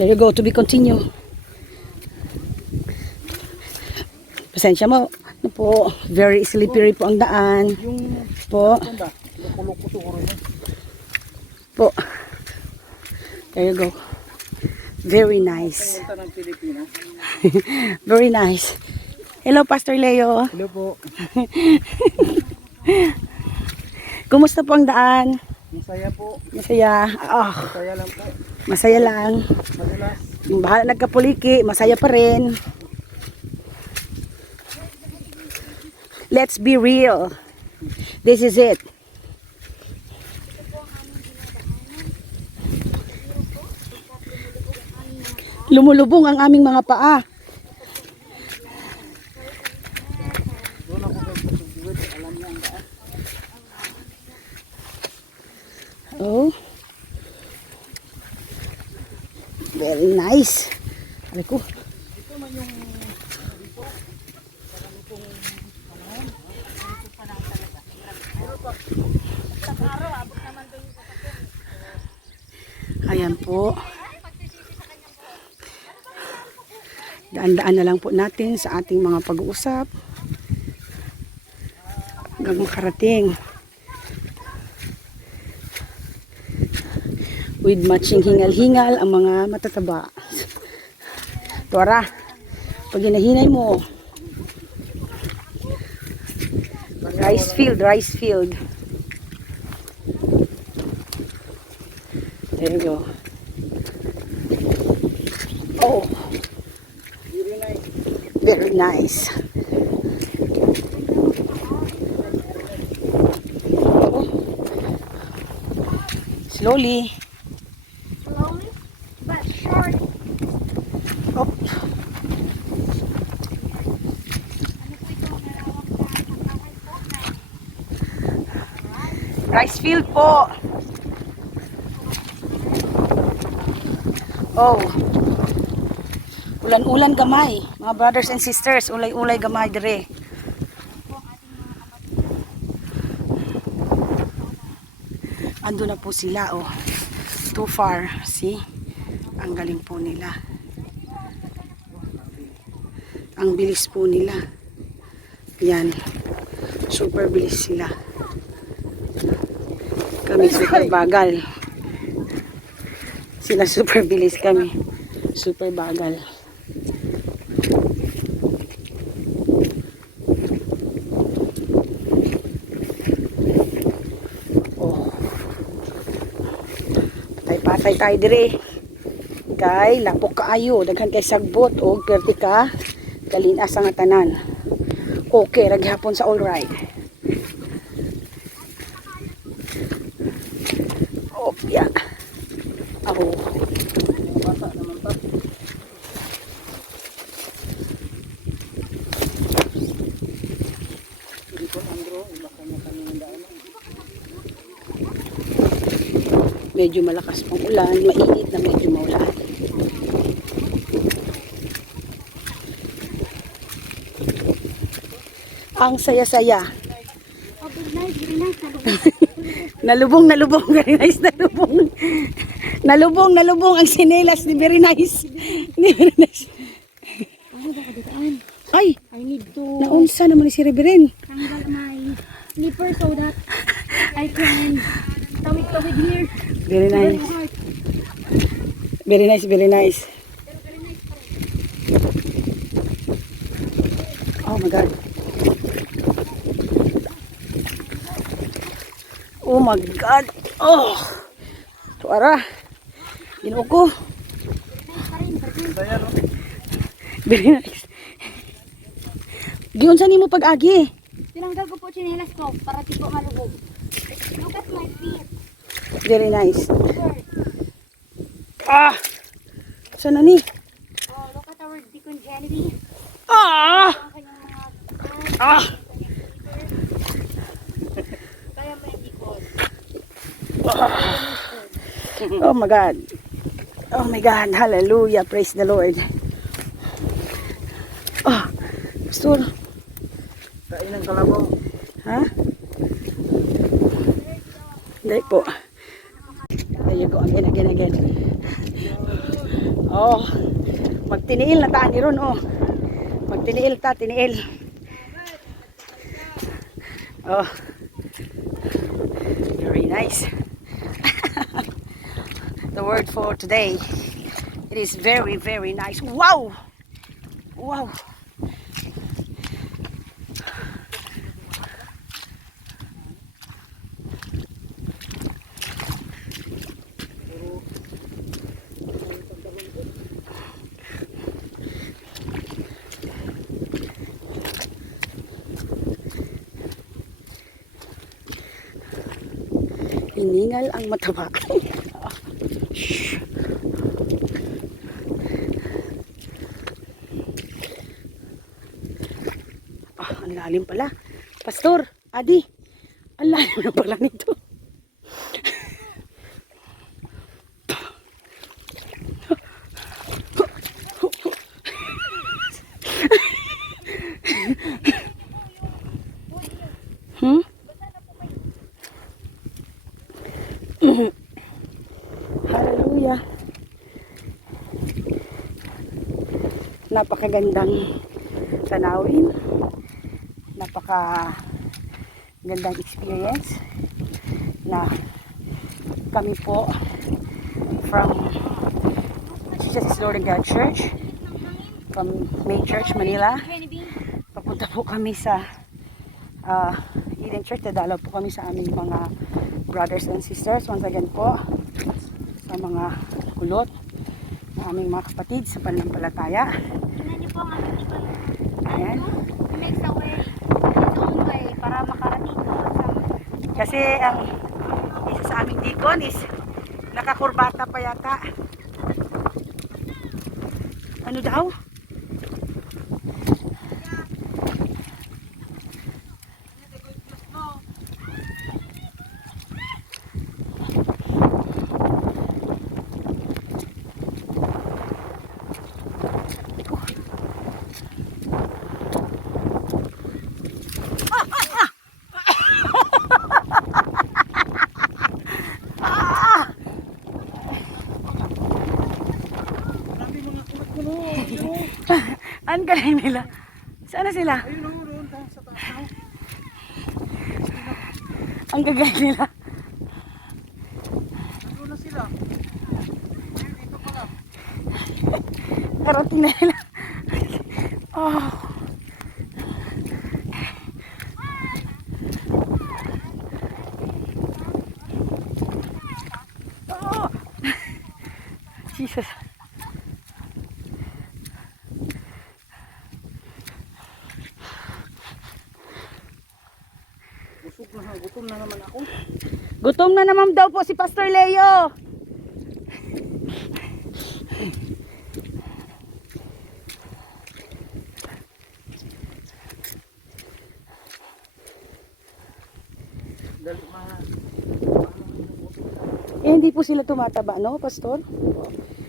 There you go, to be continue. Pasensya mo. Ano po, very slippery po ang daan. Po. Po. There you go. Very nice. Very nice. Hello, Pastor Leo. Hello po. Kumusta po ang daan? Masaya po. Masaya. Oh, Masaya lang po. masaya lang. Madalas. Yung bahala nagkapuliki, masaya pa rin. Let's be real. This is it. Lumulubong ang aming mga paa. Doon ako kayo pasubuhin. Alam niya ang daan. Oh. Very nice. Aray ko. Ito man yung dito. Parang itong panahon. Ito pa na talaga. Pero pag sa araw, abot naman doon yung sasakyan. Ayan po. Daan-daan na lang po natin sa ating mga pag-uusap. Hanggang makarating. With matching hingal-hingal ang mga matataba. Tora, pag hinahinay mo. Rice field, rice field. There you go. Oh. Very nice. Oh. Slowly. Slowly, but short. Oh. Rice field po. Oh. Ulan-ulan gamay, mga brothers and sisters, ulay-ulay gamay dire. Ando na po sila, oh. Too far, see? Ang galing po nila. Ang bilis po nila. Yan. Super bilis sila. Kami super bagal. Sila super bilis, kami super bagal. Patay tayo dire. Kay lapok kaayo, daghan kay sagbot og perti ka kalinas ang tanan. Okay, raghapon sa all right. Oh, yeah. Ako. Bata naman pa. Hindi ko Andro, ilaka niya kami ng daan. Medyo malakas pang ulan, mainit na medyo maulan. Ang saya-saya. Oh, very nice, very nice. Nalubong, very nice, nalubong. Nalubong ang sinelas ni very nice. Ni very nice. Ano ba kadaan? Ay, I need to naunsa naman ni si Reverend. tanggal my slipper so that I can tawid-tawid here. Very nice. hard. Very nice, very nice. Oh my God. Oh my God. Oh. Tuara. Ginoo ko. Saya no? Very nice. Giyon sa nimo pag-agi. Tinanggal ko po chinelas ko para di po malubog. Look at my feet. Very nice. Sir. Ah. Sana ni? Oh, look at our decongenity. Ah. Ang kanyang mga Ah. kaya may ikot. Oh my God. Oh my God. Hallelujah. Praise the Lord. Oh. Pastor. Kain ng kalabaw. Ha? Hindi po. There you go. Again. Oh, magtiniil na taan ni Ron, oh. Magtiniil ta, tiniil. Oh. Very nice. The word for today. It is very, very nice. Wow! Wow! Hiningal ang mataba. Shh. Ang lalim pala. Pastor, Adi, ang lalim na pala nito. Hmm? Hallelujah. Napakagandang tanawin. Napakagandang experience na kami po from Jesus Lord and God Church, from Main Church, Manila. Papunta po kami sa Eden Church. Dadalaw po kami sa aming mga brothers and sisters. Once again po, sa mga kulot ng aming mga kapatid sa pananampalataya. Tingnan niyo po ang aming ikot. Ayan. He makes a way. His own way para makarating doon sa Kasi ang isa sa aming deacon is nakakurbata pa yata. Ano daw? Ang galing nila. Saan na sila? Ang gagaling nila. Ano sila? Dito pala. Karating na nila. Oh. Oh. Jesus. Gutom na naman ako. Gutom na naman daw po si Pastor Leo. Dali ma. Hindi po sila tumataba, no, Pastor?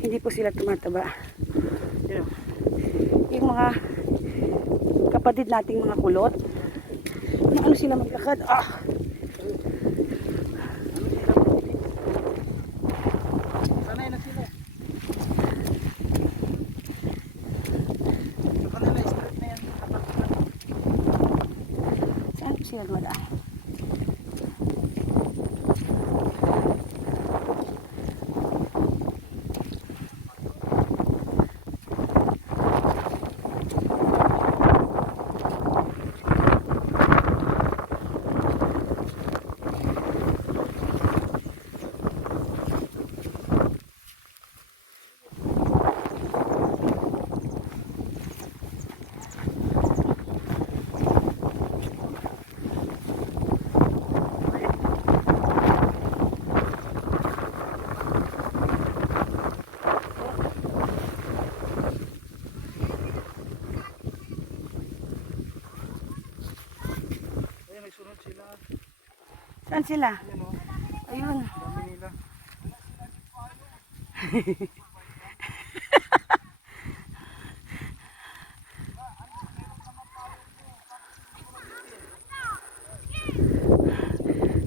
Hindi po sila tumataba. Yung mga kapatid nating mga kulot, ano sila maglakad? Sanay na sila. Sa kanila, straight na yan. Saan po sila dumadaan? Ayun, nagsunod sila. Saan sila? Ayun o. Ayun. Dami nila.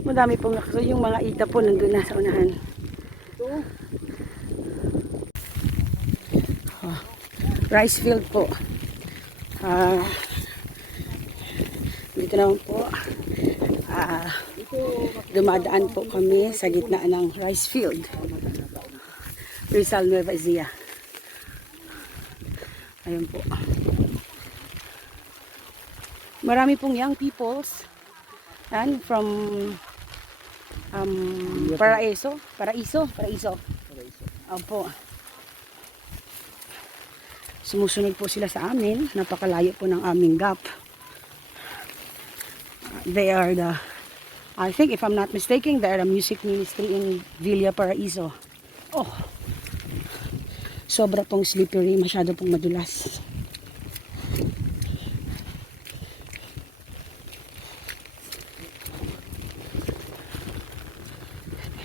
Madami pong yung mga ita po nandun na sa unahan. Ito. rice field po. Dito naman po, dumadaan po kami sa gitna ng rice field. Rizal, Nueva Ecija. Ayun po. Marami pong young peoples and from Paraiso. Opo. Sumusunod po sila sa amin. Napakalayo po ng aming gap. They are the, I think if I'm not mistaken, they are the music ministry in Villa Paraiso. Oh, sobra pong slippery, masyado pong madulas.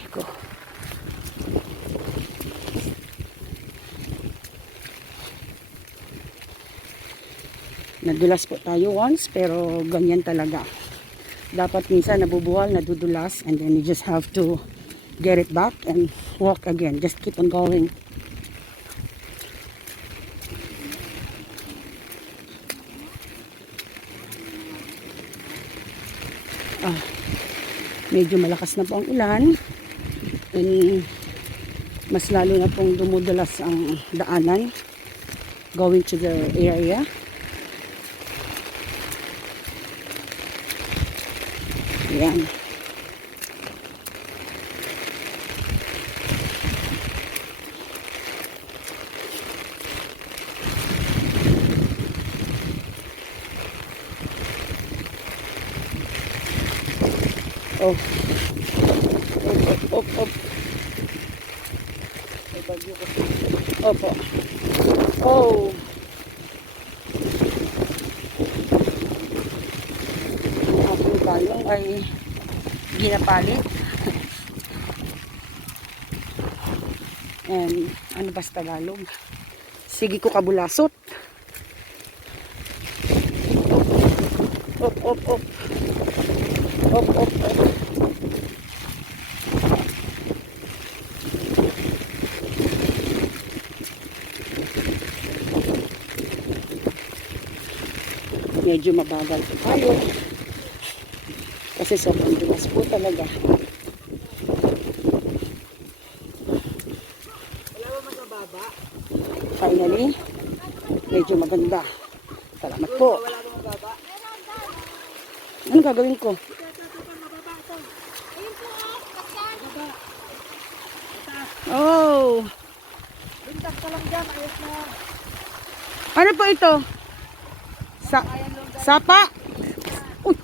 Eko. Nadulas po tayo once, pero ganyan talaga. Dapat minsan nabubuwal, nadudulas, and then you just have to get it back and walk again. Just keep on going. Medyo malakas na po ang ulan. And mas lalo na pong dumudulas ang daanan going to the area. Ayan. Oh. Op. Opo. Oh. Ang aking balong ay ginapalit. And ano ba sa Tagalog? Sige ko kabulasot. Op. Op. Medyo mabagal po tayo. Kasi sobrang dulas po talaga. Finally, medyo maganda. Salamat po. Anong gagawin ko? Oh! Bintag ka lang dyan, ayos na. Ano po ito? Sapa? Uy!